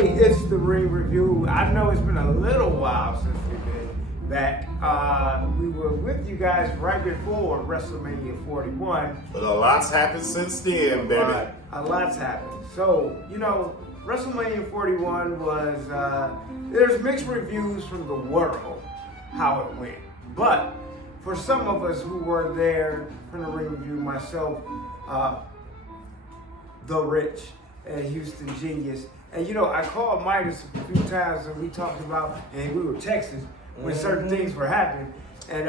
Hey, it's the Ring Review. I know it's been a little while since we've been back. We were with you guys right before Wrestlemania 41. But a lot's happened since then, baby. A lot's happened. So, WrestleMania 41 was, there's mixed reviews from the world how it went. But for some of us who were there from the Ring Review, myself, The Rich, and Houston Genius, and I called Midas a few times and we talked about, and we were texting when certain things were happening. And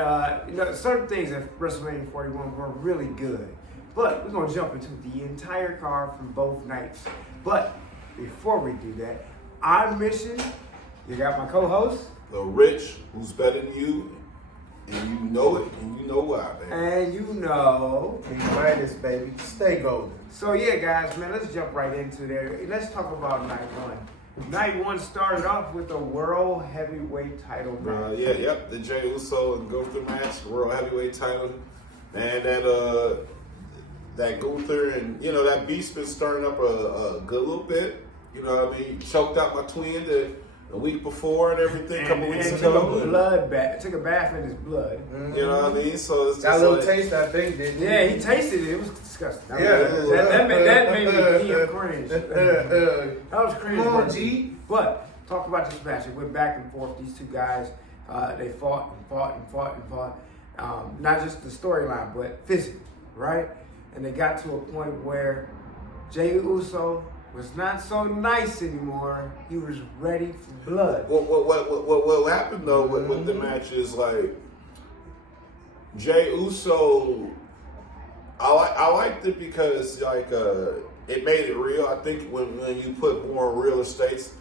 certain things at WrestleMania 41 were really good. But we're gonna jump into the entire card from both nights. But before we do that, on mission, you got my co-host. The Rich, who's better than you, and you know it, and you know why, baby. And Midas, baby. Stay golden. So yeah, guys, man, let's jump right into there. Let's talk about night one. Night one started off with a World Heavyweight title match. The Jey Uso and Gunther match, World Heavyweight title. And that Gunther and, that beast been stirring up a good little bit. You know what I mean? Choked out my twin the week before and everything, a couple weeks ago. Took a bath in his blood. Mm-hmm. You know what I mean? So it's just got a little taste, I think, didn't he? Yeah, he tasted it. It was disgusting. That made me feel cringe. That was cringe. Come on, G. But talk about this match. It went back and forth. These two guys, they fought. Not just the storyline, but physically, right? And they got to a point where Jey Uso was not so nice anymore. He was ready for blood. What happened though with the match is like Jey Uso. I liked it because it made it real. I think when you put more real estates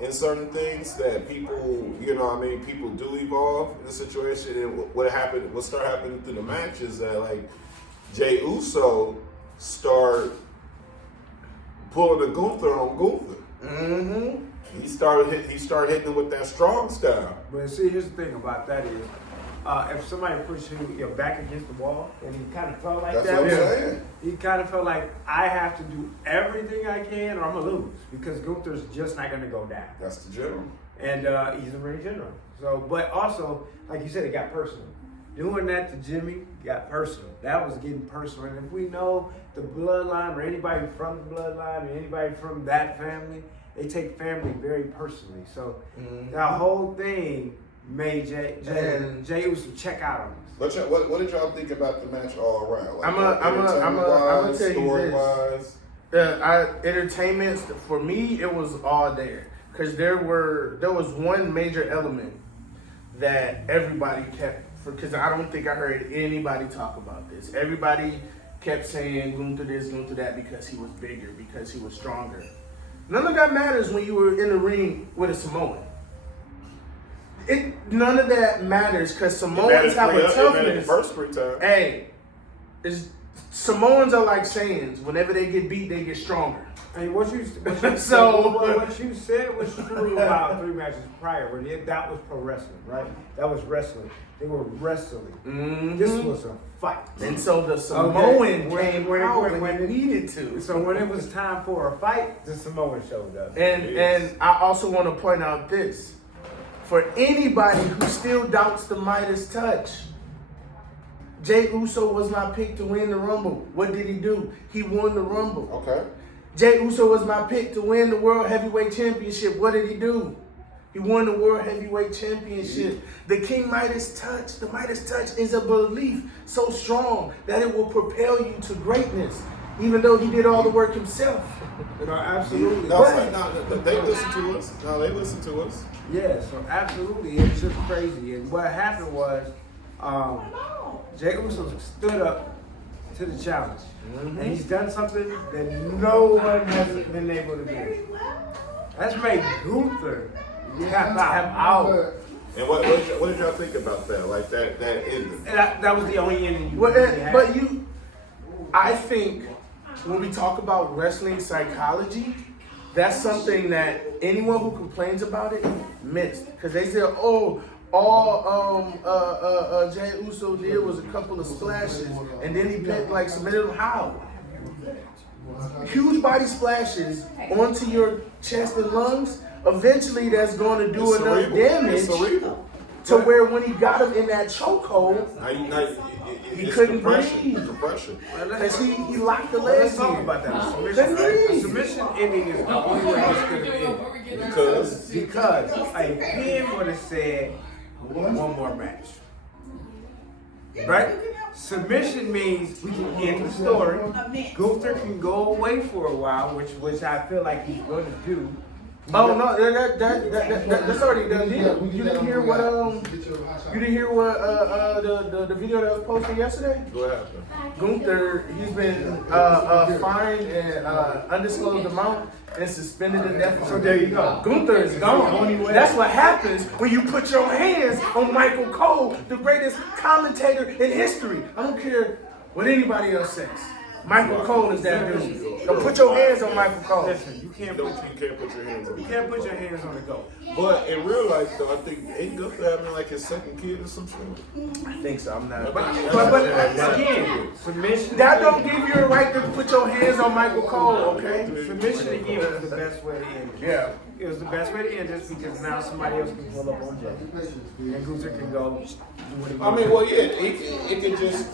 in certain things that people, people do evolve in a situation. And what started happening through the match is that Jey Uso started pulling a Gunther on Gunther. Mm-hmm. He started hitting him with that strong style. But see, here's the thing about that is, if somebody pushes your back against the wall, and he kind of felt like That's that. What I'm saying. He kind of felt like I have to do everything I can, or I'm gonna lose because Gunther's just not gonna go down. That's the general. And he's the ring general. So, but also, like you said, it got personal. Doing that to Jimmy got personal. That was getting personal. And if we know the bloodline or anybody from the bloodline or anybody from that family, they take family very personally. So that whole thing made Jey Uso check out on us. What did y'all think about the match all around? I'm gonna tell you this. Story-wise? Entertainment, for me, it was all there. Because there was one major element that everybody kept, because I don't think I heard anybody talk about this. Everybody kept saying Gunther this, Gunther that, because he was bigger, because he was stronger. None of that matters when you were in the ring with a Samoan. None of that matters because Samoans have a toughness. First 3 times. Hey, Samoans are like Saiyans. Whenever they get beat, they get stronger. And what you said was true about 3 matches prior. Where that was pro wrestling, right? That was wrestling. They were wrestling. Mm-hmm. This was a fight. And so the Samoan came out when it needed to. So when it was time for a fight, the Samoan showed up. And I also want to point out this. For anybody who still doubts the Midas touch, Jey Uso was not picked to win the Rumble. What did he do? He won the Rumble. Okay. Jey Uso was my pick to win the World Heavyweight Championship. What did he do? He won the World Heavyweight Championship. The King Midas touch, the Midas touch is a belief so strong that it will propel you to greatness, even though he did all the work himself. No, absolutely. They listen to us. No, they listen to us. Yeah, so absolutely. It's just crazy. And what happened was, Jey Uso stood up to the challenge. Mm-hmm. And he's done something that no one has been able to do. That's made Gunther tap out. And what did y'all think about that? Like that ending? That was the only ending you had. I think when we talk about wrestling psychology, that's something that anyone who complains about it missed. Because they said, all Jey Uso did was a couple of splashes, and then he submitted him how? huge body splashes onto your chest and lungs, eventually that's going to do enough damage to where when he got him in that chokehold, he couldn't breathe. Compression. Because he locked the legs. Let's talk about that. Submission ending is the only way this could have ended. Because a pin would have said one more match. Right? Submission means we can end the story. Gunther can go away for a while, which I feel like he's going to do. Oh no, that's already done deal. You didn't hear what the video that was posted yesterday? What happened? Gunther, he's been fined an undisclosed amount and suspended indefinitely. So there you go. Gunther is gone. That's what happens when you put your hands on Michael Cole, the greatest commentator in history. I don't care what anybody else says. Michael Cole is that dude. Don't put your hands on Michael Cole. Listen, you can't put your hands on the go. But in real life, though, I think ain't Gunther having like his second kid or some shit. I think so. I'm not. But again, submission. That don't give you a right to put your hands on Michael Cole, okay? Submission again was the best way to end it. Yeah. It was the best way to end this because now somebody else can pull up on Jay. And Gunther can go do what he wants. I mean, well, yeah, it can just,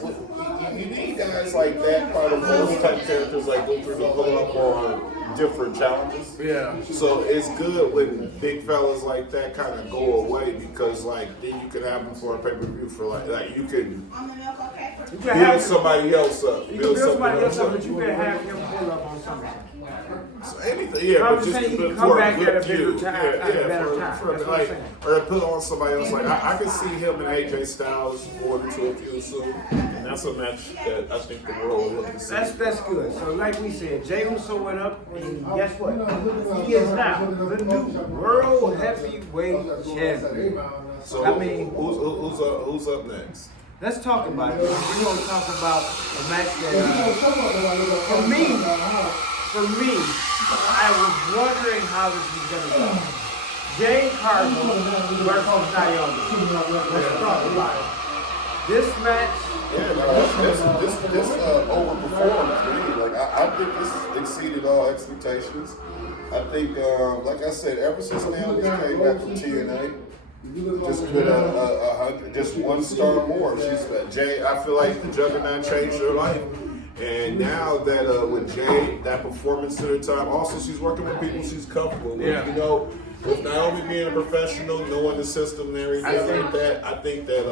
you need guys like that, part of those type characters like Gunther to pull up on different challenges. Yeah. So it's good when big fellas like that kind of go away because, like, then you can have them for a pay-per-view for, like you can build somebody else up. You can build somebody else up, but you can have him pull up on something. So anything, yeah, I'm but just saying he can for come a back good at a bigger feud. time, Yeah, at a better for, time. for That's what I'm like, saying. or put on somebody else. Like I can see him and AJ Styles going into a feud soon, and that's a match that I think the world will look to see. That's good. So like we said, Jey Uso went up, and guess what? He is now the new World Heavyweight Champion. So I mean, who's up next? let's talk about it. We're going to talk about a match that, for me, I was wondering how this was going to go. Jade Cargill versus Naomi. Let's talk about it. This match. Yeah, no, this overperformed for me. Like I think this exceeded all expectations. I think, like I said, ever since Naomi came back from TNA, just put just 1 star more. She's Jay, I feel like the Juggernaut changed her life. And now that with Jay, that performance at her time, also she's working with people she's comfortable with. Yeah. You know, with Naomi being a professional, knowing the system and everything I think that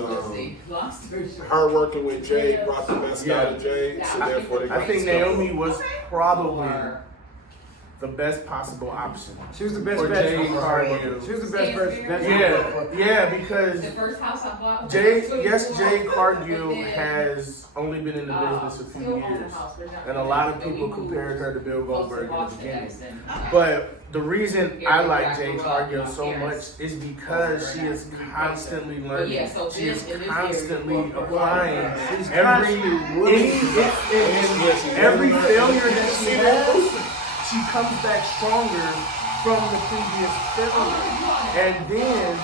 her working with Jay brought the best out of Jay. So therefore, they I think Naomi was probably the best possible option. She was the best For veteran. Jade Cargill. She was the best veteran. Yeah, because The first house I bought. Jade Cargill has only been in the business a few years, and a lot of people compared her to Bill Goldberg in the beginning. But the reason I like Jade Cargill so much is because she is constantly learning. She is constantly applying every failure that she has. She comes back stronger from the previous failure. And then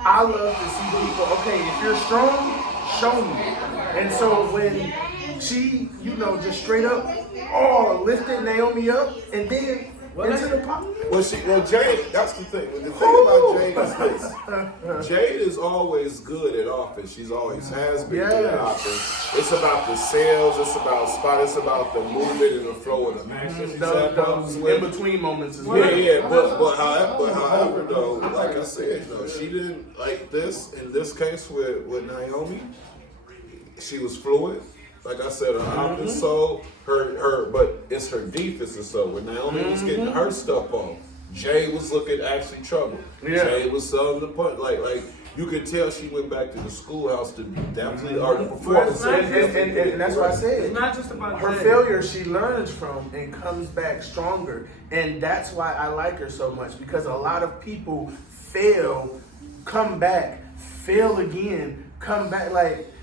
I love to see people, okay, if you're strong, show me. And so when she, just straight up, lifted Naomi up and then into the pop. Well, Jade, that's the thing. The thing about Jade is this. Jade is always good at offense. She's always has been good at offense. It's about the sales. It's about spot. It's about the movement and the flow of the match. Those in-between moments as well. Yeah. But however, though, like I said, she didn't like this. In this case with Naomi, she was fluid. Like I said, her offense sold, but it's her defensive sold. When Naomi was getting her stuff on, Jay was looking actually trouble. Yeah. Jay was selling the punch. Like you could tell she went back to the schoolhouse to definitely the performance. And that's what I said. It's not just about her failure. She learns from and comes back stronger, and that's why I like her so much, because a lot of people fail, come back, fail again, come back,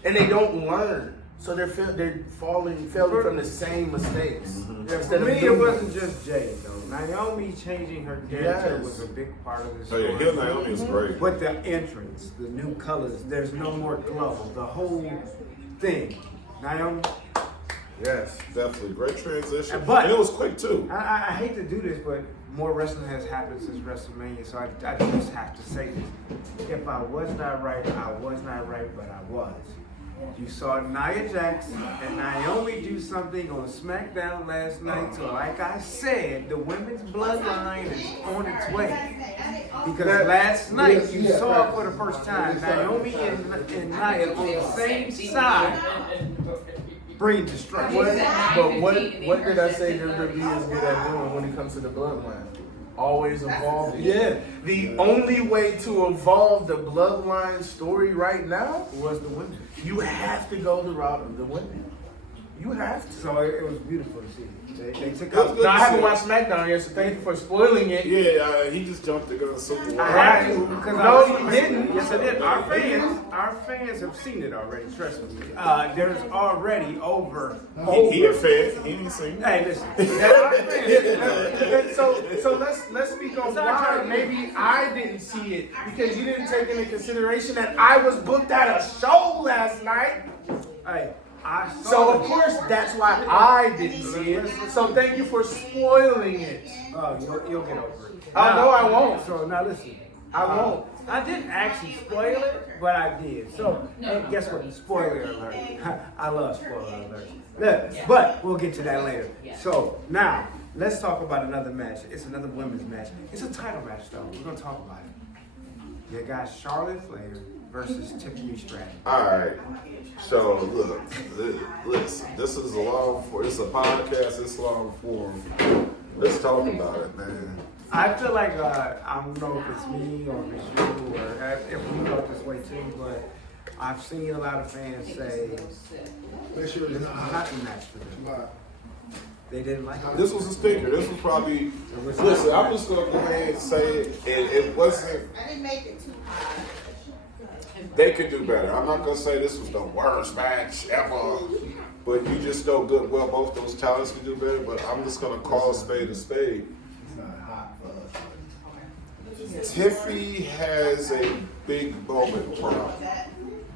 and they don't learn. So they're failing from the same mistakes. For me, it wasn't just Jay though. Naomi changing her character was a big part of this. Oh yeah, Hill Naomi is great. But the entrance, the new colors, there's no more glow. The whole thing. Naomi, Yes. Definitely. Great transition. But- and it was quick, too. I hate to do this, but more wrestling has happened since WrestleMania, so I just have to say this. If I was not right, I was not right, but I was. You saw Nia Jax and Naomi do something on SmackDown last night, so like I said, the women's bloodline is on its way. Because last night you saw for the first time Naomi and Nia on the same side bringing destruction. But what did I say WWE is good at doing when it comes to the bloodline? Always evolving. Yeah. The only way to evolve the bloodline story right now Was the women. you have to go the route of the women. You have to. So it was beautiful to see. They took It was out. good. Now, I haven't watched SmackDown yet, so thank you for spoiling it. Yeah, he just jumped the gun super I well. had to because No, I you didn't. Yes, I did. Our fans have seen it already. Trust me. There's already over. He a fan. He ain't seen it. Hey, listen. That's our fans. So let's speak on why maybe I didn't see it because you didn't take into consideration that I was booked at a show last night. Hey, I saw So of it. course that's why I didn't see it. So thank you for spoiling it. Oh, you'll get over it. Oh, no, I won't. So now listen. I won't. I didn't actually spoil it, but I did. So and guess what? Spoiler alert. I love spoiler alert. Look, but we'll get to that later. So now let's talk about another match. It's another women's match. It's a title match though. We're gonna talk about it. You got Charlotte Flair versus Tiffany Stratton. All right. So look, listen. This is a long form. It's a podcast. It's long form. Let's talk about it, man. I feel like I don't know if it's me or if it's you or if we felt this way too, but I've seen a lot of fans say this is not the match for them. They didn't like it. This was a stinker. This was probably. Listen, I'm just gonna go ahead and say it. And it wasn't. I didn't make it too high. They could do better. I'm not gonna say this was the worst match ever, but you just know good well both those talents could do better. But I'm just gonna call a spade a spade. Tiffy has a big moment problem.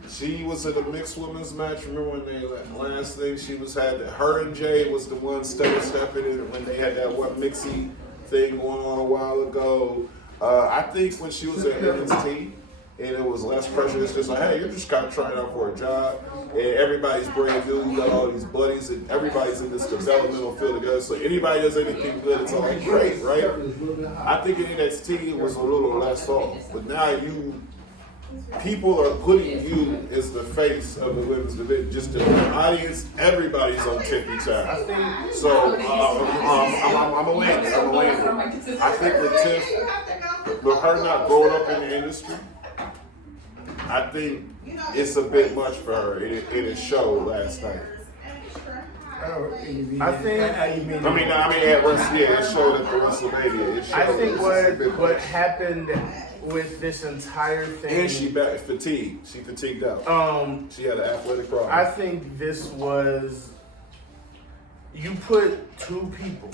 She was in a mixed women's match. Remember when they last thing she was had her and Jay was the one stepping in when they had that what mixy thing going on a while ago. I think when she was at NXT and it was less pressure, it's just like, hey, you're just kind of trying out for a job, and everybody's brand new. You got all these buddies, and everybody's in this developmental field together. So anybody does anything good, it's all like great, right? I think in NXT it was a little less off, but now people are putting you as the face of the women's division. Just the audience, everybody's on Tiffy time. So I'm a land. I think with Tiff, with her not growing up in the industry, I think it's a bit much for her. It showed last night. I think. At it showed at the WrestleMania. It showed I think it's a bit what much. happened with this entire thing. And she back fatigued. She fatigued out. She had an athletic problem. I think this was you put two people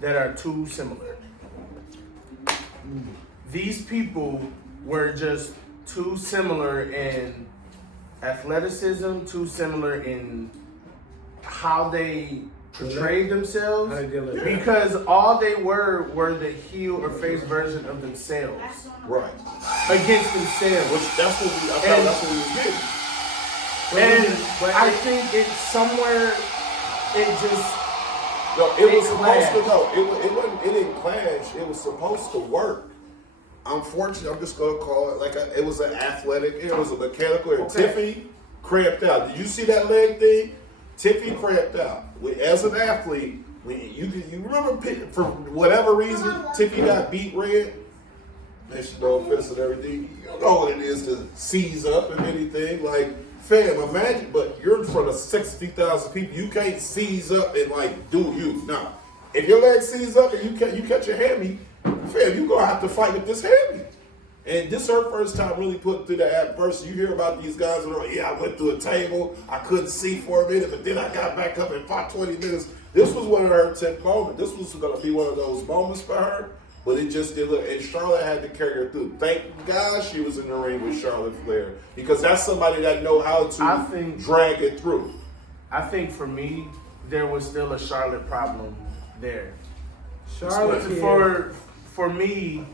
that are too similar. These people were just too similar in athleticism, too similar in how they portrayed themselves, because all they were the heel or face version of themselves right. against themselves. Which that's what we. I thought that's what we was getting. And I think it's somewhere it just No, it was It supposed to clashed. go. It wasn't. It didn't clash. It was supposed to work. Unfortunately, I'm just gonna call it it was an athletic. It was a mechanical. And Okay. Tiffy cramped out. Did you see that leg thing? Tiffy cramped out. As an athlete, when you remember for whatever reason Tiffy got beat red. And she no offense and everything. You know what it is to seize up and anything. Like, fam, imagine, but you're in front of 60,000 people. You can't seize up and do you. Now, if your leg seize up and you catch a hammy, fam, you're gonna have to fight with this hammy. And this is her first time really putting through the adversity. You hear about these guys that are like, yeah, I went through a table, I couldn't see for a minute, but then I got back up and fought 20 minutes. This was one of her 10 moments. This was gonna be one of those moments for her. But it just did look, and Charlotte had to carry her through. Thank God she was in the ring with Charlotte Flair, because that's somebody that know how to drag it through. I think for me, there was still a Charlotte problem there. Charlotte For me,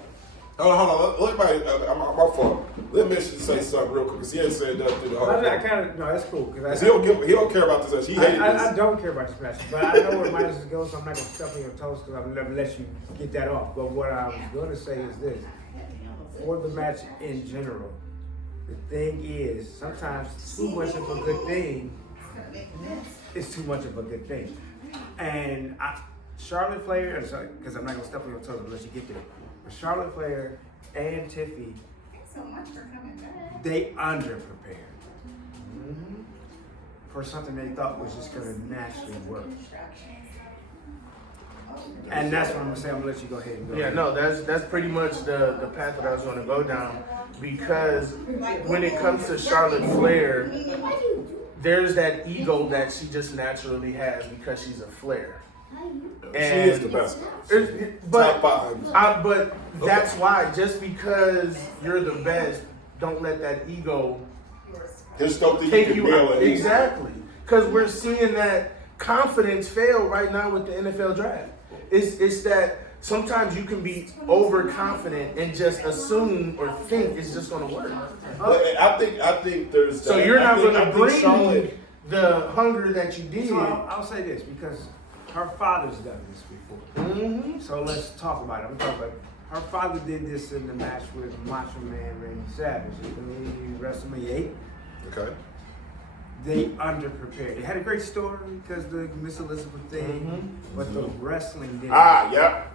Hold on. Let my fault. Let me say something real quick because he ain't said nothing through the whole I thing. kind of no, that's cool because He don't care about this match. He hated this. I don't care about this match, but I know where Midas is going, so I'm not gonna step on your toes because I'm never let you get that off. But what I was gonna say is this: for the match in general, the thing is sometimes too much of a good thing is too much of a good thing, and Charlotte Flair, because I'm not gonna step on your toes unless you get there. But Charlotte Flair and Tiffy, they underprepared for something they thought was just gonna naturally work. And that's what I'm gonna say. I'm gonna let you go ahead and go. yeah, no, that's pretty much the path that I was going to go down because when it comes to Charlotte Flair, there's that ego that she just naturally has because she's a Flair. She is the best. But Top five. but that's why just because you're the best, don't let that ego Just don't think take you can you nail out. it. Exactly, because we're seeing that confidence fail right now with the NFL draft. It's that sometimes you can be overconfident and just assume or think it's just going to work. But I think there's. So you're not going to I think bring Charlotte. the hunger that you did. So I'll say this because her father's done this before. Mm-hmm. So let's talk about it. I'm talking about her father did this in the match with Macho Man Randy Savage in Wrestlemania 8. Okay. They underprepared. They had a great story because the Miss Elizabeth thing, but the wrestling didn't. Yep.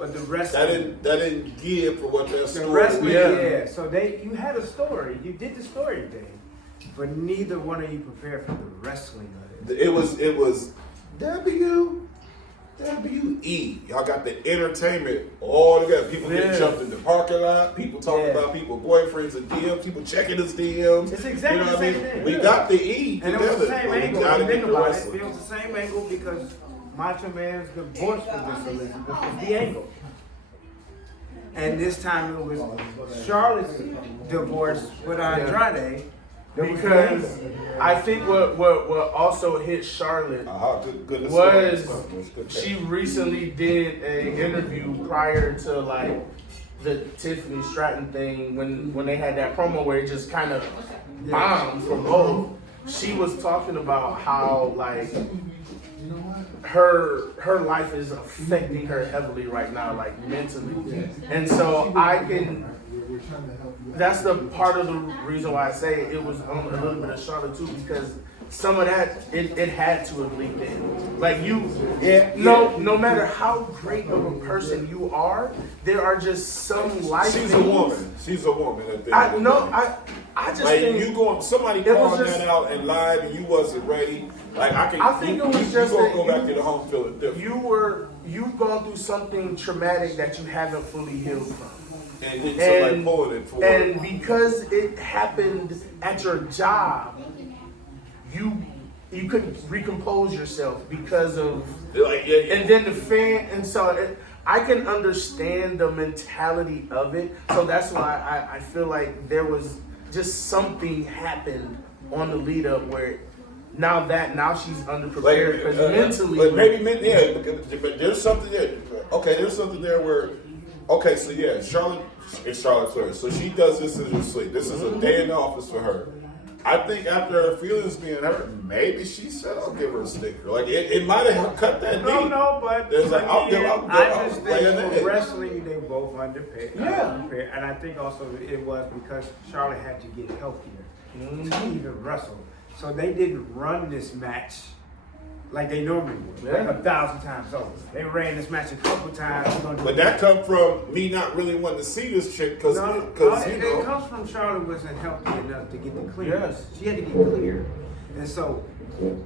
But the wrestling That didn't give for what that the story. wrestling, Yeah. yeah. So you had a story. You did the story thing, but neither one of you prepared for the wrestling of it. It was WWE. Y'all got the entertainment all together. People Yeah. getting jumped in the parking lot. People talking Yeah. about people boyfriends and DMs. People checking his DMs. It's exactly you know the what I same mean? thing. We Yeah. got the E And it together. was the same but we angle. gotta Think get the about wrestling. it was the same angle because Macho Man's divorce with Miss Elizabeth was the angle. And this time it was Charlotte's divorce with Andrade. That was the Because angle. I think what also hit Charlotte Good was Good she recently did an interview prior to like the Tiffany Stratton thing when they had that promo where it just kind of bombed for both. She was talking about how like her life is affecting her heavily right now, like mentally, and so that's the part of the reason why I say it was on a little bit of Charlotte too, because some of that it had to have leaked in. Like no matter how great of a person you are, there are just some life. She's things. a woman. She's a woman at the end of the day. I just Like think you going, somebody it was called just- that out and lied, and you wasn't ready. Like I think it was just you gonna that go back you- to the home feeling different. you've gone through something traumatic that you haven't fully healed from. And then somebody And, pulling it for and because it happened at your job, you couldn't recompose yourself because of, like and then the fan, and so I can understand the mentality of it. So that's why I feel like there was just something happened on the lead up where now she's underprepared because mentally. But but there's something there. Okay, there's something there where. Okay, so yeah, Charlotte is Charlotte Flair. So she does this in her sleep. This is a day in the office for her. I think after her feelings being hurt, maybe she said, "I'll give her a sticker." Like it might have cut that deep. No, but There's like, I just play think an for egg. wrestling they both underpaid. Yeah. And I think also it was because Charlotte had to get healthier to even wrestle. So they didn't run this match like they normally would, like 1,000 times over. They ran this match a couple times. But that come from me not really wanting to see this chick because it comes from Charlotte wasn't healthy enough to get the clearance. Yes. She had to get clear, and so.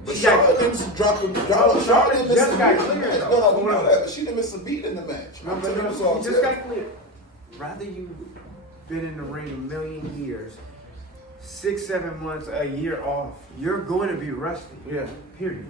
But she got- Charlotte didn't drop him. Charlotte Charlotte didn't miss just a got beat in the cleared, match. though. No, we know that, but she didn't miss a beat in the match. No, I'm but telling no, you, it's all you just good. got clear. Rather you've been in the ring a million years, 6-7 months, a year off, you're going to be rusty. Yeah. Period.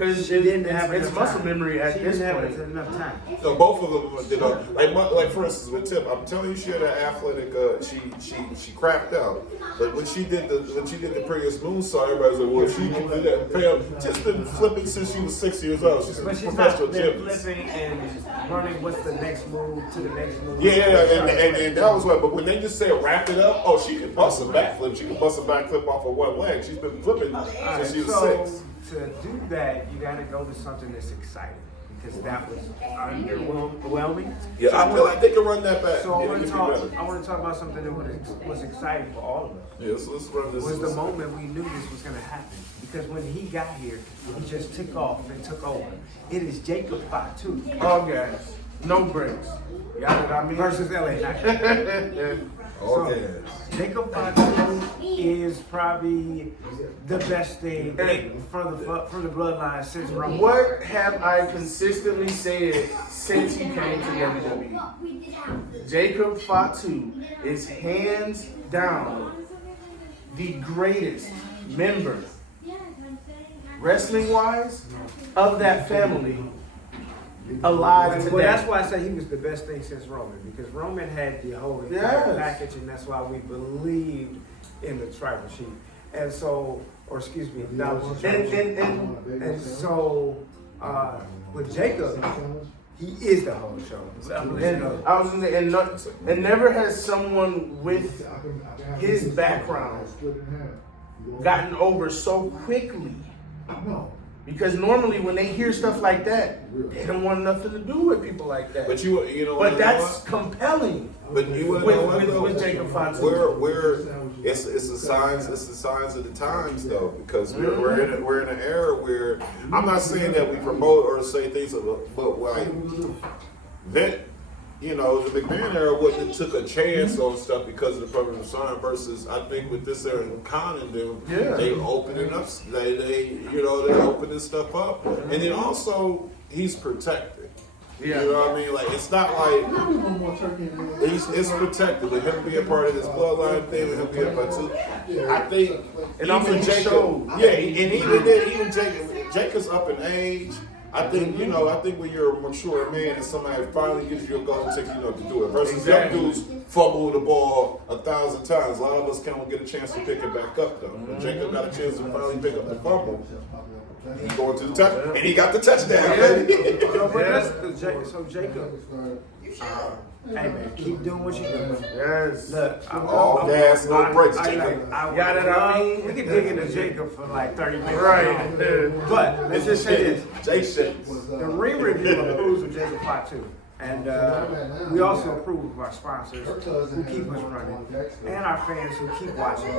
Because She didn't have it's enough muscle time. memory at She this didn't point. have enough time. So both of them did like for instance with Tip, I'm telling you, she had an athletic. She crapped out, but when she did the previous moonsault, everybody was like, well, she can do that. Pam just been flipping since she was 6 years old. She's a But she's professional not been gymnast. flipping and running what's the next move to the next move. Yeah, and that was what. But when they just said wrap it up, oh, she can bust a backflip. She can bust a backflip off of one leg. She's been flipping since she was So 6. to do that, you got to go to something that's exciting because that was underwhelming. Yeah, So I feel like they can run that back. So I Yeah, want they to can talk. do better. I want to talk about something that was exciting for all of us. Yeah, so let's run this. Was the moment we knew this was going to happen because when he got here, he just took off and took over. It is Jacob Fatu All gas, no brakes. Y'all know what I mean? versus LA Knight. Okay. Jacob Fatu is probably the best thing from the bloodline since Roman. What have I consistently said since he came to WWE? Jacob Fatu is hands down the greatest member, wrestling-wise, of that family alive today. Well, that's why I say he was the best thing since Roman because Roman had the whole entire Yes. package, and that's why we believed in the tribal chief. And so, or excuse me, that was the tribal chief. And so, with Jacob, he is the whole show. And I was gonna say, and never has someone with his background gotten over so quickly. Because normally when they hear stuff like that, they don't want nothing to do with people like that. But you know. But that's compelling. But you wanna know what, though? with Jacob Fatu. It's the signs of the times though, because we're in an era where I'm not saying that we promote or say things, but like that, you know, the McMahon era wouldn't have took a chance on stuff because of the program sign versus I think with this era and Khan and them, they opening up, they they're opening stuff up, and then also he's protected. Yeah. You know what I mean? Like it's not like it's protected with him being part of this bloodline thing, with him being part too. I think And also even he Jacob, showed. yeah, and even Jacob's up in age. I think when you're a mature man and somebody finally gives you a golden ticket, you know to do it. Versus young dudes fumble the ball 1,000 times. A lot of us can't get a chance to pick it back up though. When Jacob got a chance to finally pick up the fumble, he going to the touch, and he got the touchdown. Baby. So Jacob, hey man, keep doing what you're doing. Yes. Look, All gas, no brakes, Jacob. We can dig into Jacob for like 30 minutes. Right. But let's just say this. Jay shit. The ring review approves of Jacob Fatu. And we also approve of our sponsors who keep us running and our fans who keep watching.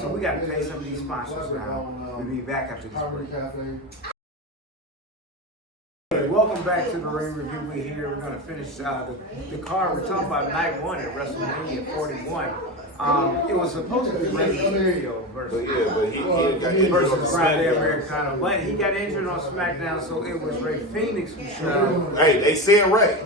So we got to pay some of these sponsors now. We'll be back after this break. Welcome back to the ring review. We're here. We're going to finish the card. We're talking about night one at Wrestlemania 41. It was supposed to be Rey Mysterio versus he got injured on versus Friday SmackDown. Americana, but he got injured on SmackDown, so it was Rey Fenix who showed up. Hey, they said Ray.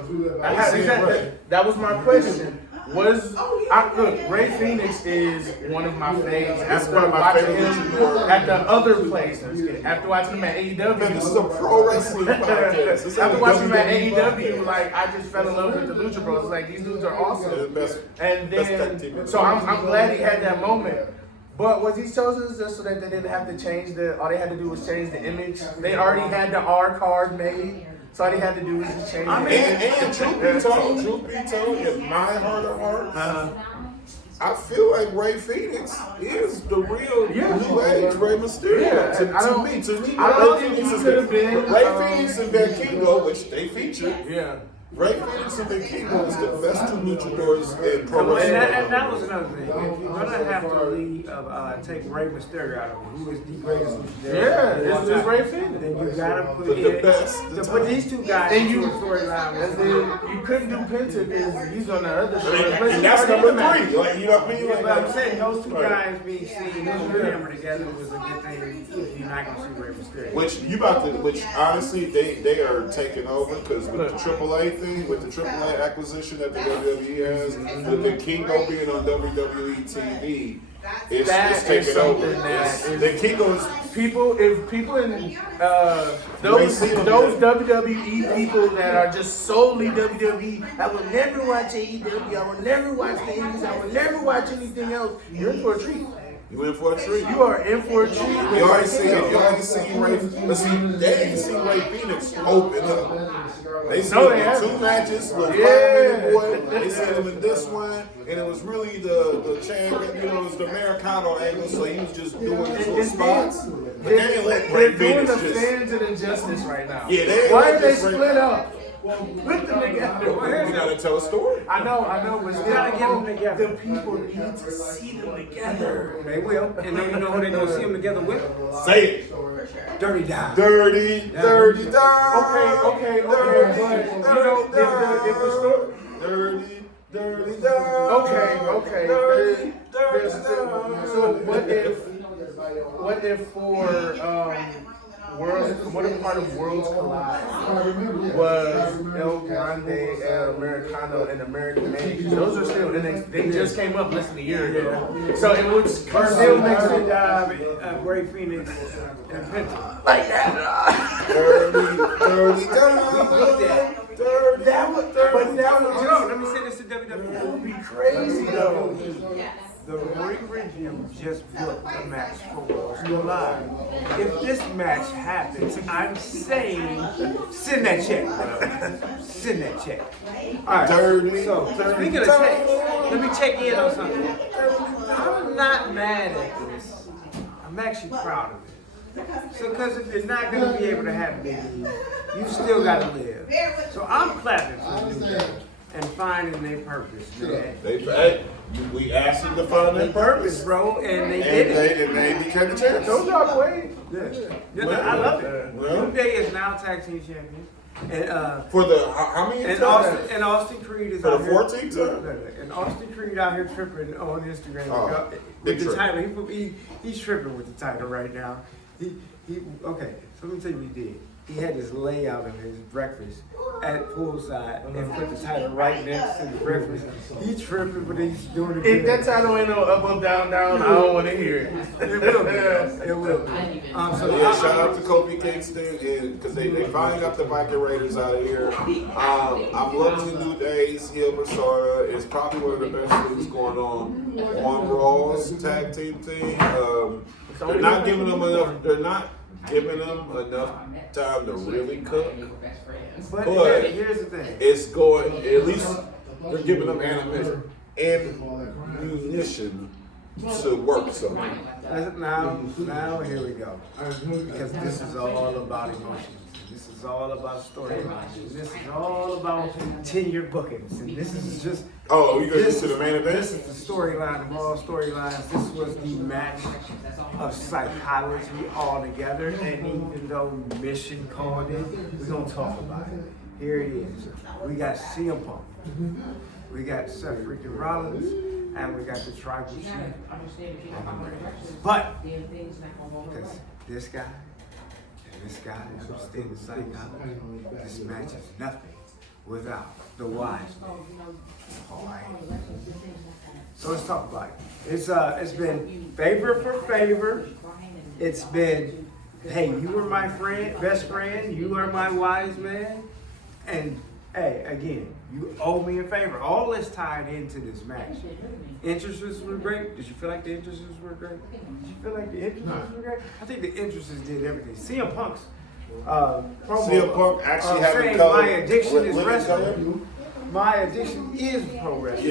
That was my question. Look, Rey Fenix is one of my faves. After one of my watching favorite him YouTubers. at the other place, after watching him at AEW, Man, this is a pro wrestling podcast. This after ain't watching him at WWE AEW, like I just fell in love with the Lucha Bros. Like these dudes are Yeah, the awesome. best- And best tag team then, ever. so I'm glad he had that moment. But was he chosen just so that they didn't have to change all they had to do was change the image? They already had the R card made, so all they had to do was just change the image. And truth be told, in my heart of hearts, I feel like Rey Fenix is the real new age Rey Mysterio. Yeah, To me, I don't Rey think Fenix he is could've been, Rey Fenix and Vikingo, which they featured. Yeah. Rey Fenix and Vikingo is the best two luchadors in pro And wrestling. that was another thing. If you're gonna have to take Rey Mysterio out of it, who is the greatest luchador? Yeah, it's Rey Fenix. Then you gotta put The best, the to put top. these two guys And into you- a storyline. And then you couldn't do Penta because he's on the other show. And that's number 3. Like, you know what I mean? Yeah, but I'm Like, saying those two guys being seen on camera together was a good thing. If you're not gonna see Rey Mysterio. which honestly they are taking over because with the AAA thing. thing with the AAA acquisition that the WWE has, with the Kingo being on WWE TV, it's taking over. The Kingo is if people in those WWE people that are just solely WWE, I will never watch AEW, I will never watch the Indies, I will never watch anything else. You're in for a treat. You in for a treat. You are in for a treat. You already seen Ray. But see, they didn't see Ray Phoenix open up. They seen him in 2 matches, little 5-minute boy. They seen him in this one, and it was really the champion. You know, it was the Americano angle, so he was just doing his little spots. But they didn't let Ray They're doing Phoenix the just. fans an injustice right now. Yeah, they Why ain't are they just split up? Put them together. You gotta tell a story. I know, but You gotta get them together. The people need to see them together. They will. And then you know who they're going to see them together with? Say it. Dirty Dime. Dirty Dime. Okay, but you know, if the story. Dirty Dime. Okay. Dirty So what if for what if part of Worlds Collide was El Grande, El Americano, and American Made? Because those are still, they just came up less than a year ago. So it would still make Dirty sense. Dime, Ray Phoenix, and Penta. Like that. Dirty Dime. That would, but that would Joe, let me say this to WWE. that would be crazy though. The Ring Review just booked a match for Worlds Collide. If this match happens, I'm saying send that check. Send that check. All right. Dirty. So speaking of checks, let me check in on something. I'm not mad at this. I'm actually proud of it. So, because if you're not going to be able to have Big E, you still got to live. So I'm clapping for New Day and finding their purpose, man. We asked them to find their purpose, Bro, and they did it. and they became the champions. Don't y'all wait. Yeah, I love it. New Day is now tag team champion. And For the how many and times? Austin Creed is For out the here. 14th time? And Austin Creed out here tripping on Instagram Oh, with big the trip. title. He's tripping with the title right now. Okay. So let me tell you what he did. He had this layout of his breakfast at poolside and put the title right next to the breakfast. He's tripping, but he's doing it. If that title ain't no up, down, I don't want to hear it. It will be. It will be. So yeah, shout out to Kofi Kingston because they finally got the Viking Raiders out of here. I'm loving the New Day's heel persona. It's probably one of the best things going on Raw's tag team thing. They're not giving them enough. They're not giving them enough time to really cook. But here's the thing. It's going. At least they're giving them ammunition to work something. Now here we go. Because this is all about emotions. This is all about storylines. This is all about 10-year bookings. And this is just. Oh, you gonna get to the main event? This is the storyline of all storylines. This was the match of psychology altogether. And even though Mission called it, we're gonna talk about it. Here it is. We got CM Punk. We got Seth freaking Rollins. And we got the Tribal Chief. But because this guy understands the psychology, this match is nothing without the wise man. So let's talk about it. It's been favor for favor. It's been, hey, you were my friend, best friend. You are my wise man. And hey, again, you owe me a favor. All this tied into this match. Entrances were great. Did you feel like the entrances were great? Did you feel like the entrances were great? I think the entrances did everything. CM Punk's promo, CM Punk actually having saying color. my addiction is living wrestling. color. My addiction is pro wrestling.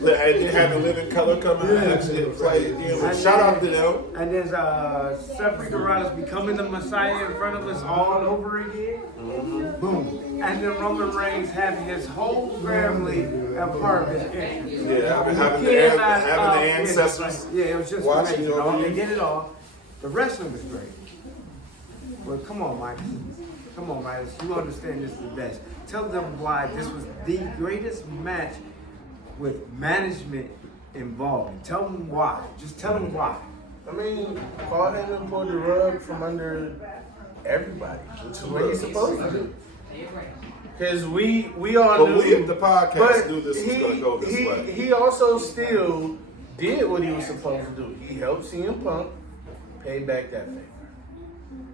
Yeah, I did have the living color coming. I actually played again. But shout out to them. And there's Seth freaking Rollins becoming the Messiah in front of us all over again. Boom. And then Roman Reigns having his whole family a part of his entrance. Yeah, having the ancestors. Yeah, it was just watching amazing. They you. did it all. The wrestling was great. Well, come on, Mike. Come on, Mike. You understand this is the best. Tell them why this was the greatest match with management involved. Tell them why. Just tell them why. I mean, Paul Heyman pulled the rug from under everybody, which is what he's supposed to do. Because we all But knew. we at the podcast but knew this was going to go this way. He also still did what he was supposed to do. He helped CM Punk pay back that favor.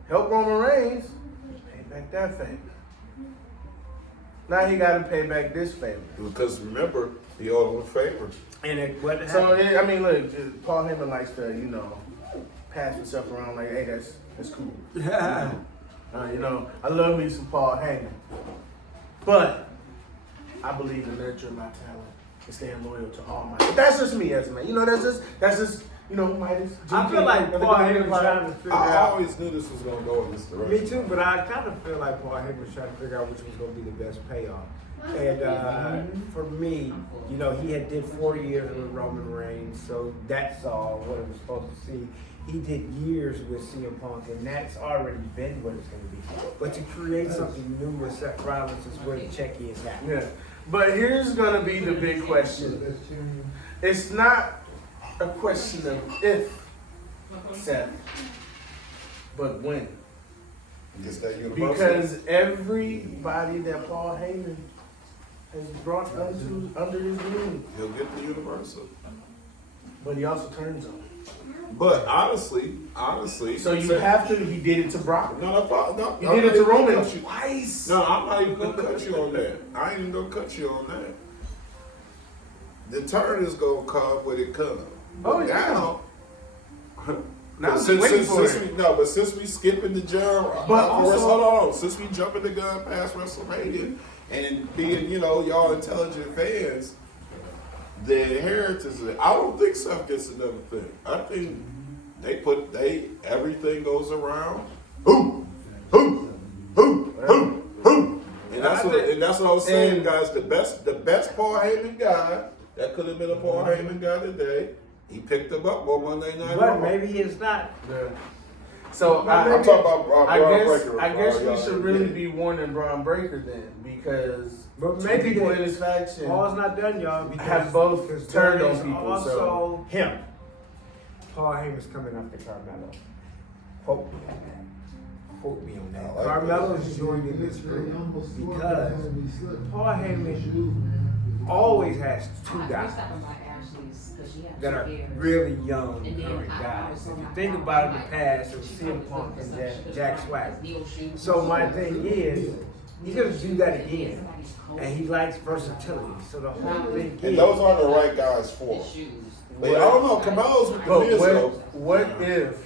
Helped Roman Reigns pay back that favor. Now he got to pay back this favor. Because remember, he owed him a favor. And what happened? So I mean, look, Paul Heyman likes to, pass himself around like, hey, that's cool. I love me some Paul Heyman, but I believe in nurturing my talent and staying loyal to all my. But that's just me as a man. That's just Midas. I feel like Paul Heyman was trying to figure I out. always knew this was going to go in this direction. Me too, but I kind of feel like Paul Heyman was trying to figure out which was going to be the best payoff. And for me, he had did 4 years with Roman Reigns, so that's all what it was supposed to see. He did years with CM Punk, and that's already been what it's going to be. But to create something new with Seth Rollins is where the check is at. Yeah, but here's gonna be the big question. It's not a question of if, Seth, but when. Gets that universal. Because everybody that Paul Heyman has brought under his wing, He'll get the universal. but he also turns on. But honestly. So you have to. He did it to Brock. No. He did it to Roman twice. No, I'm not even gonna cut you on that. I ain't even gonna cut you on that. The turn is gonna come when it comes. Oh, yeah. Now, Now since, waiting since, for since it. we, no, but since we skipping the jump, But hold on. Since we jumping the gun past WrestleMania and being, y'all intelligent fans, the inheritance. I don't think Seth gets another thing. I think everything goes around. Who. And that's what I was saying, guys. The best Paul Heyman guy that could have been a Paul Heyman guy today. He picked him up on Monday Night Raw. But maybe it's not. Yeah. So I'm talking about Braun Breaker. I guess we should really be warning Braun Breaker then, because But maybe people in his faction Paul's not done, y'all. Because have both turned on people. Also, So him. Paul Heyman's coming after Carmelo. Quote me on that. Quote me on that. I like Carmelo's joining this group because Paul Heyman always has two guys that are really young current guys. If you think about it in the past, it was CM Punk and Jack Swagger. So my thing is, he's gonna do that again, and he likes versatility. So the whole thing is, And those aren't the right guys for him. But I don't know. Carmelo's with the but Miz, though. what if?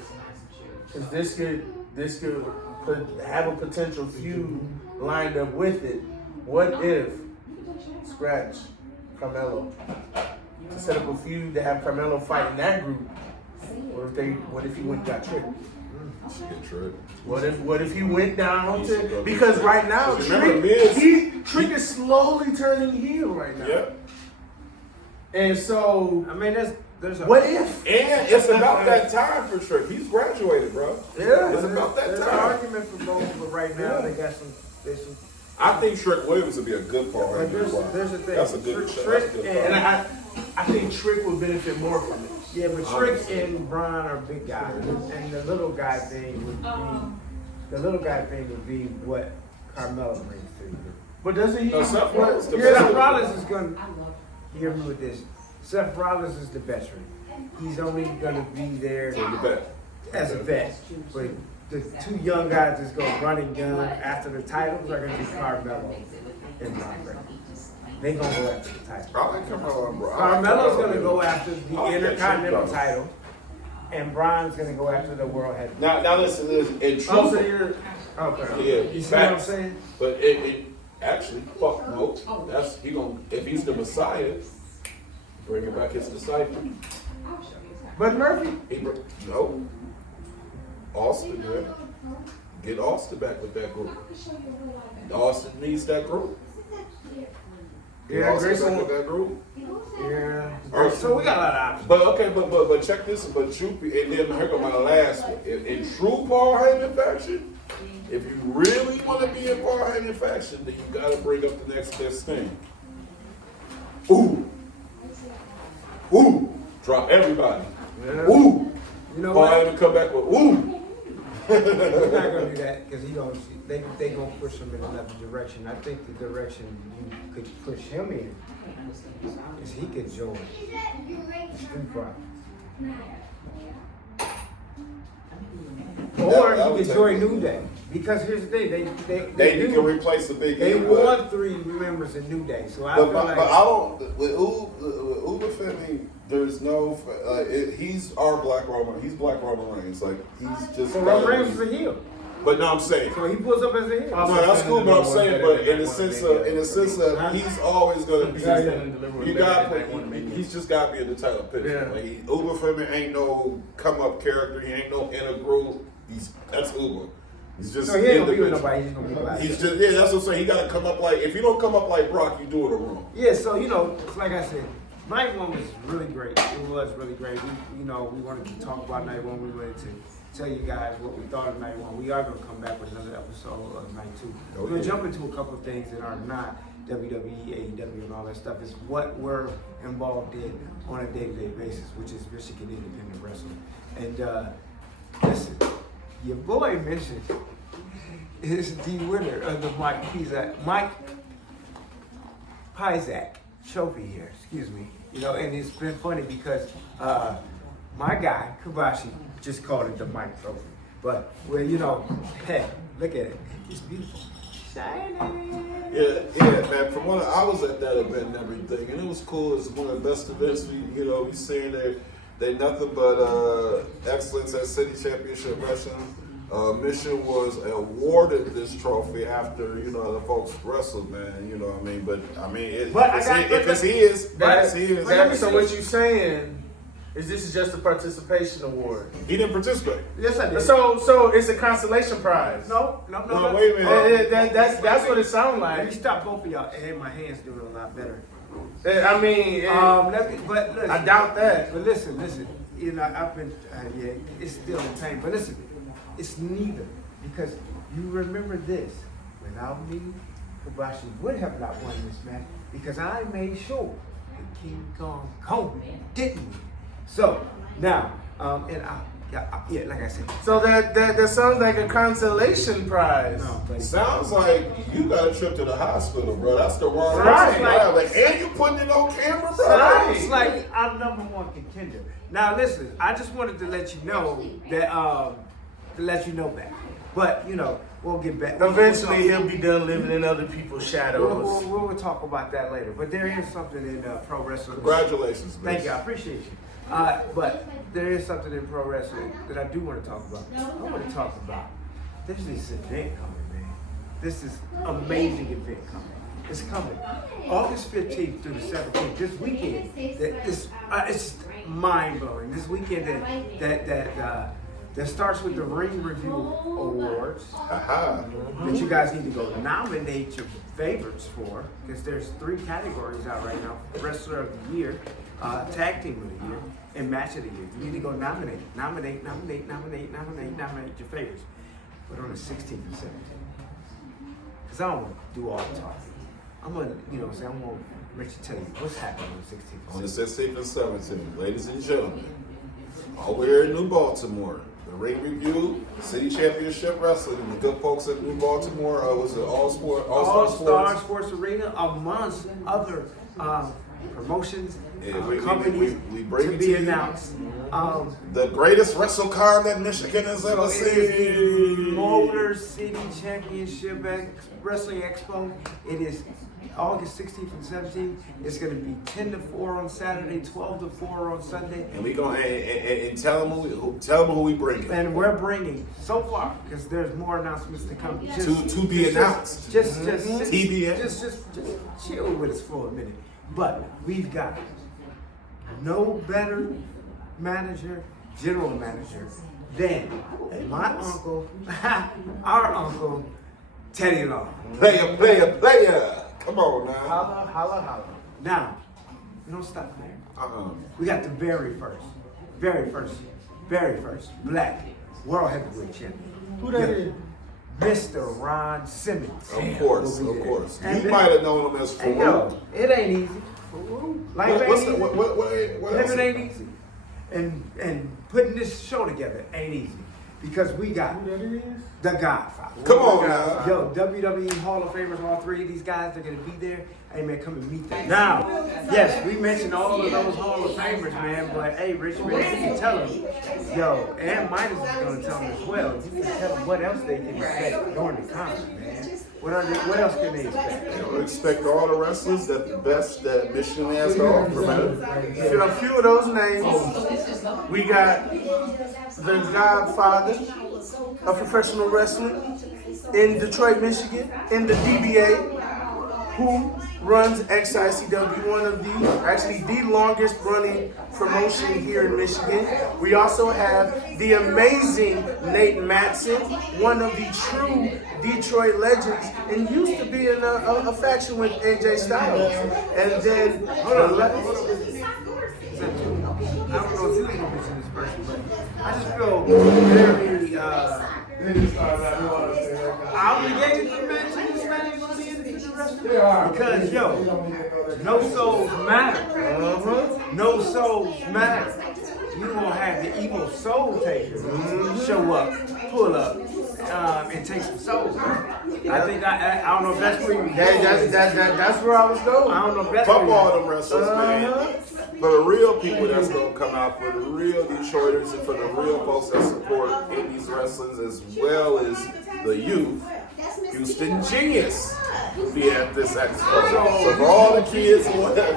Because this could have a potential feud lined up with it. What if scratch Carmelo to set up a feud to have Carmelo fight in that group? What if he went and got tricked? What if he went down to, because right now Trick is slowly turning heel right now. Yeah. And so I mean, there's a what if? And it's about that time for Trick. He's graduated, bro. Yeah. It's about that There's an time. argument for both, but right now they got some. There's some. I think Trick Williams would be a good part. But there's a thing. That's a good Trick And I think Trick would benefit more from it. Yeah, but Trick and Brian are big guys, and the little guy thing would be what Carmelo brings to you. But doesn't he? Seth Rollins, Seth Rollins is going to hear me with this. Seth Rollins is the veteran. He's only going to be there as a vet. But the two young guys that's going to run and gun after the titles are going to be Carmelo and Braun Breaker. They going to go after the title. I like Carmelo, bro. Carmelo's going to go after the Intercontinental title, and Braun's going to go after the World Heavyweight. Now listen, in truth, Oh, so you're Okay. yeah, You see what I'm facts. saying? But it actually, fuck no. That's if he's the Messiah, bringing back his disciple. But Murphy. No. Austin, man. Get Austin back with that group. Austin needs that group. Get Yeah, Austin Grayson. back with that group. Yeah. So we got a lot of options. But okay, but check this. But true, and then here go my last one. In true Paul Heyman faction, if you really want to be in Paul Heyman faction, then you got to bring up the next best thing. Ooh, drop everybody. Yeah. Ooh, You know Paul what? Heyman come back with ooh. He's not gonna do that because they gonna push him in another direction. I think the direction you could push him in is he could join the Street Profits. Or That he would could take join me. New Day. Because here's the thing, They can replace the Big E. they but- won 3 members in New Day. So I But, feel but, like but I don't. With Uber Femi, there's no. He's our Black Roman. He's Black Roman Reigns. Like he's just. so Roman Reigns is a heel. But no, I'm saying. So he pulls up as a heel. Also- No, that's cool, but I'm saying, but in the sense of, Huh? he's always gonna be. Yeah, You got, he's just got to be in the title picture. Yeah. Like Uber for me ain't no come up character. He ain't no integral. That's Uber. He's just. So he ain't gonna be with individual. nobody. He's gonna be by He's himself. just that's what I'm saying. He got to come up like if you don't come up like Brock, you doing it wrong. Yeah, so like I said, night one was really great. It was really great. We wanted to talk about night one. We wanted to tell you guys what we thought of night one. We are gonna come back with another episode of night two. We're gonna jump into a couple of things that are not WWE, AEW, and all that stuff. It's what we're involved in on a day-to-day basis, which is Michigan Independent Wrestling. And listen, your boy mentioned is the winner of the Mike Pizak trophy here, excuse me. And it's been funny because my guy, Kubashi, just called it the Mike trophy. But, hey, look at it. It's beautiful. Shiny. Yeah, man. From when I was at that event and everything, and it was cool. It's one of the best events we seen there. They nothing but excellence at City Championship Wrestling. Mission was awarded this trophy after the folks wrestled, man. You know what I mean? But I mean, if it's his, that's his. So what you saying is this is just a participation award? He didn't participate. Yes, I did. So it's a consolation prize. No. Wait a minute. That's what it sounds Let me like. stop both of y'all. And my hand's doing a lot better. I mean, But listen, I doubt that. But listen. I've been, it's still in pain. But listen, it's neither. Because you remember this. Without me, Kobashi would have not won this match because I made sure that King Kong Kobe didn't win. So, now, like I said. So that sounds like a consolation prize. No, buddy. Sounds like you got a trip to the hospital, bro. That's the wrong Right. and you putting it on camera, bro. Sounds like I'm number one contender. Now listen, I just wanted to let you know that But we'll get back. Eventually, he'll be done living in other people's shadows. We'll talk about that later. But there is something in pro wrestling. Congratulations, man. Thank you, I appreciate you. But there is something in pro wrestling that I do want to talk about. I want to talk about there's this event coming, man. This is amazing event coming. It's coming August 15th through the 17th. This weekend, it's mind blowing. This weekend that starts with the Ring Review Awards. Aha. That you guys need to go nominate your favorites for, because there's 3 categories out right now: Wrestler of the Year, Tag Team of the Year, and Match of the Year. You need to go nominate your favorites. But on the 16th and 17th, because I don't want to do all the talking. I'm gonna, I'm gonna let you tell you what's happening on the 16th. On the 16th and 17th, ladies and gentlemen, over here in New Baltimore, the Ring Review, City Championship Wrestling, and the good folks at New Baltimore, was it All Star Sports Arena, amongst other promotions, companies we bring to it be to you. announced. The greatest WrestleCon that Michigan has ever It is the seen. Motor City Championship Wrestling Expo. It is August 16th and 17th. It's going to be 10 to 4 on Saturday, 12 to 4 on Sunday. And we gonna and tell them who we bring. And we're bringing, so far, because there's more announcements to come. To be announced. Just TBA. Just chill with us for a minute. But we've got no better general manager, than my uncle, our uncle, Teddy Long. Player. Come on now. Holla. Now, we don't stop there. We got the very first black world heavyweight champion. Who that is? Mr. Ron Simmons. Of course. And You might have known him as Hey, Farouk. yo, it ain't easy. Life ain't easy. What else? Living ain't easy. And putting this show together ain't easy. because we got the Godfather. Come on now. Yo, WWE Hall of Famers, all three of these guys, they're going to be there. Hey, man, come and meet them. Now, yes, we mentioned all of those Hall of Famers, man, but hey, Rich, man, you can tell them, yo, and Midas is going to tell them as well. You can tell them what else they can expect during the concert, man. What else can they expect? You know, expect all the wrestlers that the best that Michigan has to offer, man. In a few of those names, we got the Godfather of professional wrestling in Detroit, Michigan, in the DBA, who runs XICW, one of the longest running promotion here in Michigan. We also have the amazing Nate Matson, one of the true Detroit legends, and used to be in a faction with AJ Styles. And then, Hold on. I don't know if you can mention this person, but I just feel very obligated to mention this man on the individual wrestler. Because, yo, no souls matter. No souls matter. You're going to have the evil soul takers show up, pull up, and take some souls. I think I don't know if that's where you that's where I was going. I don't know if that's Fuck where all them wrestlers, man. For the real people that's gonna come out, for the real Detroiters, and for the real folks that support indies wrestlers as well as the youth, Houston Genius will be at this expo. So for all the kids who want to know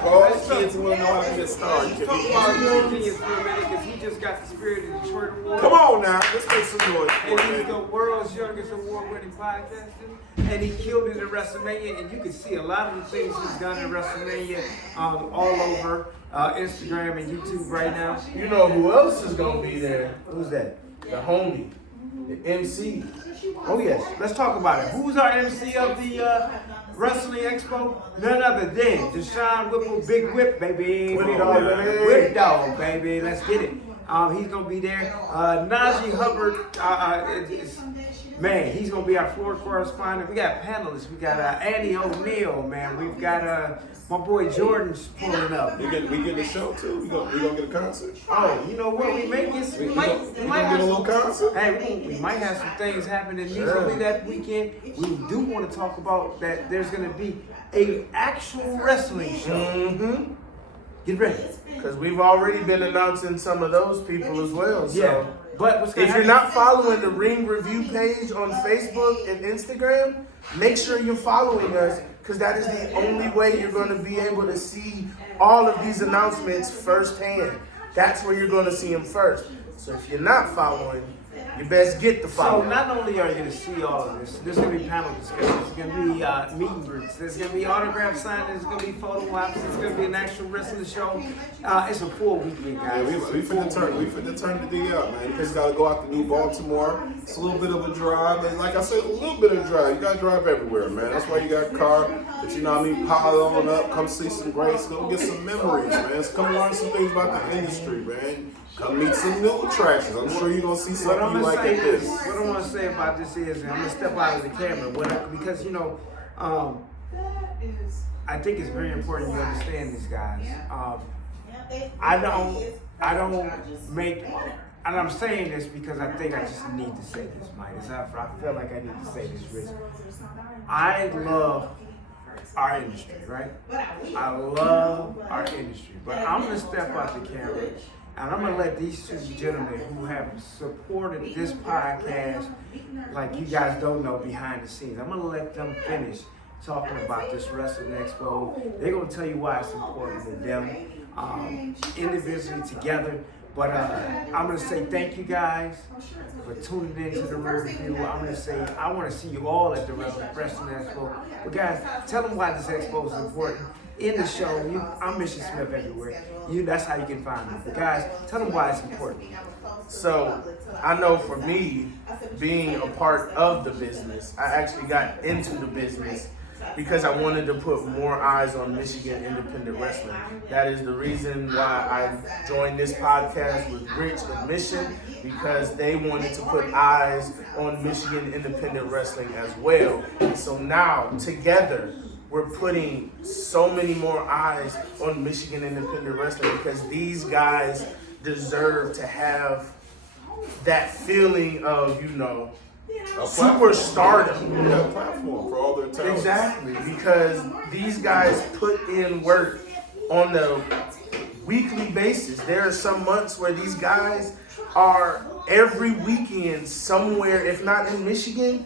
how to get started, you Talk can about be Europeans for a minute, because he just got the Spirit of Detroit Award. Come on now, let's make some noise for And it, he's man. the world's youngest award-winning podcaster. And he killed it at WrestleMania. And you can see a lot of the things he's done at WrestleMania all over Instagram and YouTube right now. You know who else is gonna be there? Who's that? The homie, the MC. Oh, yes. Let's talk about it. Who's our MC of the Wrestling Expo? None other than Deshaun Whipple, Big Whip, baby. Whip Big dog, Whip. baby. Whip dog, baby. Let's get it. He's going to be there. Najee Hubbard, man, he's going to be our floor correspondent. We got panelists. We got Andy O'Neill, man. We've got my boy Jordan's pulling up. We get a show too. We gonna get a concert. Oh, you know what? We might Get a little concert. Hey, we might have some things happening musically that weekend. We do want to talk about that. There's going to be a actual wrestling show. Mm-hmm. Get ready. Because we've already been announcing some of those people as well. So. Yeah. But what's going If to you're not following the Ring Review page on Facebook and Instagram, make sure you're following us, because that is the only way you're going to be able to see all of these announcements firsthand. That's where you're going to see them first. So if you're not following, you best get the So follow. not only are you going to see all of this, there's going to be panel discussions, there's going to be meet and greets, there's going to be autograph signings, there's going to be photo ops, there's going to be an actual wrestling show. It's a full weekend, Yeah, guys. we finna turn the thing out, man. You just gotta go out to New Baltimore. It's a little bit of a drive, and like I said, a little bit of a drive. You gotta drive everywhere, man. That's why you got a car that you know what I mean, pile on up, come see some greats, go get some memories, man. So come learn some things about the industry, man. Come meet some new attractions. I'm sure you're gonna see What something I'm you gonna like say at is, this. what I want to say about this is, and I'm gonna step out of the camera, because you know, I think it's very important you understand these guys. I don't make, and I'm saying this because I think I just need to say this, Midas. I feel like I need to say this, Rich. I love our industry, right? I love our industry, but I'm gonna step out the camera. And I'm going to let these two gentlemen who have supported this podcast, like you guys don't know, behind the scenes, I'm going to let them finish talking about this Wrestling Expo. They're going to tell you why it's important to them, individually, together. But I'm going to say thank you guys for tuning in to the Real Review. I'm going to say I want to see you all at the Wrestling Expo. But guys, tell them why this expo is important. In the show, I'm Mission Smith everywhere. That's how you can find me. But guys, tell them why it's important. So I know for me, being a part of the business, I actually got into the business because I wanted to put more eyes on Michigan independent wrestling. That is the reason why I joined this podcast with Rich and Mission, because they wanted to put eyes on Michigan independent wrestling as well. And so now, together, we're putting so many more eyes on Michigan independent wrestling, because these guys deserve to have that feeling of, A superstardom. Yeah, a platform for all their talents. Exactly, because these guys put in work on the weekly basis. There are some months where these guys are every weekend somewhere, if not in Michigan,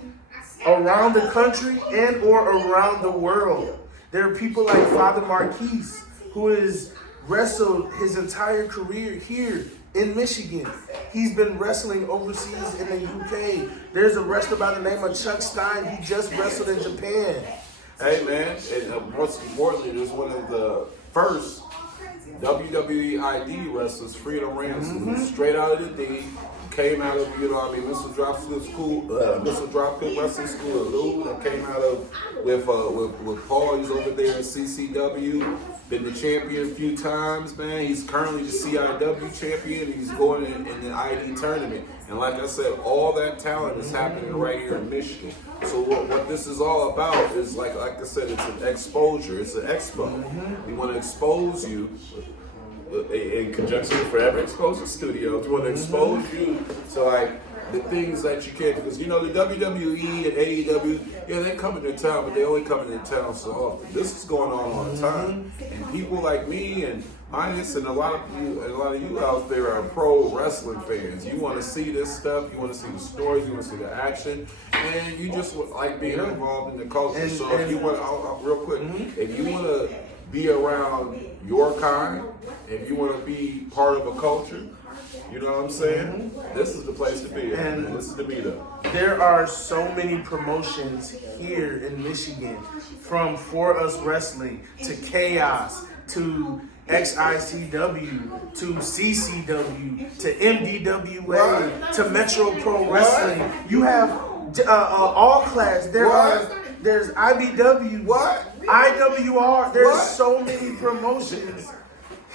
around the country and or around the world. There are people like Father Marquise, who has wrestled his entire career here in Michigan. He's been wrestling overseas in the UK. There's a wrestler by the name of Chuck Stein. He just wrestled in Japan. Hey man, and most importantly, there's one of the first WWE ID wrestlers, Freedom Ransom, straight out of the D. Came out of, Missile Dropkick Wrestling School of Lou. That came out of with Paul. He's over there in CCW. Been the champion a few times, man. He's currently the CIW champion. He's going in the ID tournament. And like I said, all that talent is happening right here in Michigan. So what this is all about is like I said, it's an exposure. It's an expo. We want to expose you. In conjunction with Forever Exposure Studios, want to expose you to like the things that you can't, because the WWE and AEW, yeah, they come into town, but they only come into town so often. This is going on all the time, and people like me and Minus and a lot of you out there are pro wrestling fans. You want to see this stuff, you want to see the stories, you want to see the action, and you just like being involved in the culture. So if you want, real quick, if you want to be around your kind, if you want to be part of a culture, you know what I'm saying? This is the place to be. And this is the meetup. There are so many promotions here in Michigan, from For Us Wrestling to Chaos to XICW to CCW to MDWA to Metro Pro Wrestling. You have All Class. There's IBW. IWR. There's so many promotions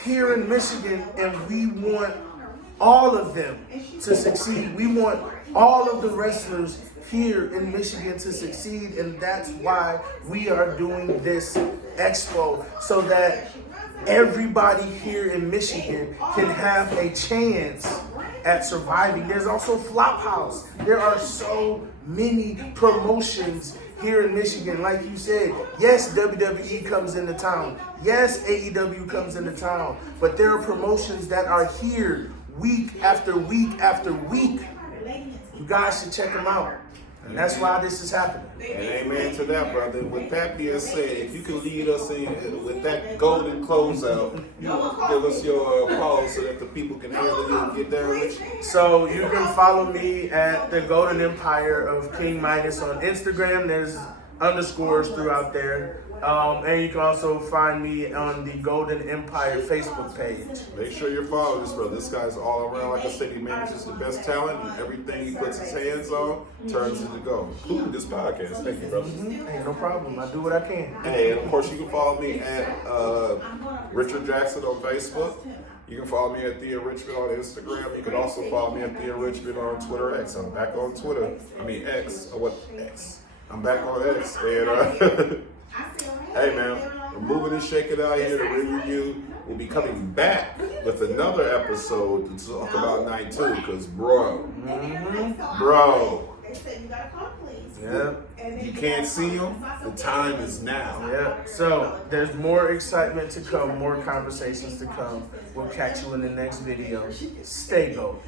here in Michigan, and we want all of them to succeed. We want all of the wrestlers here in Michigan to succeed, and that's why we are doing this expo, so that everybody here in Michigan can have a chance at surviving. There's also Flophouse. There are so many promotions here in Michigan. Like you said, yes, WWE comes into town. Yes, AEW comes into town. But there are promotions that are here week after week after week. You guys should check them out. And that's why this is happening. And amen to that, brother. With that being said, if you can lead us in with that golden closeout, you give us your pause so that the people can handle you and get down with you. So you can follow me at the Golden Empire of King Midas on Instagram. There's underscores throughout there. And you can also find me on the Golden Empire Facebook page. Make sure you're following this, brother. This guy's all around. Like I said, he manages the best talent, and everything he puts his hands on turns into gold, including this podcast. Thank you, brother. Hey, no problem. I do what I can. Hey, and of course, you can follow me at Richard Jackson on Facebook. You can follow me at Thea Richmond on Instagram. You can also follow me at Thea Richmond on Twitter X. I'm back on Twitter. X. Or what? X. I'm back on X. And hey man, we're moving and shaking out here. The Ring Review will be coming back with another episode to talk about night 2. Because bro, Yeah. you can't see them. The time is now. Yeah. So there's more excitement to come, more conversations to come. We'll catch you in the next video. Stay gold.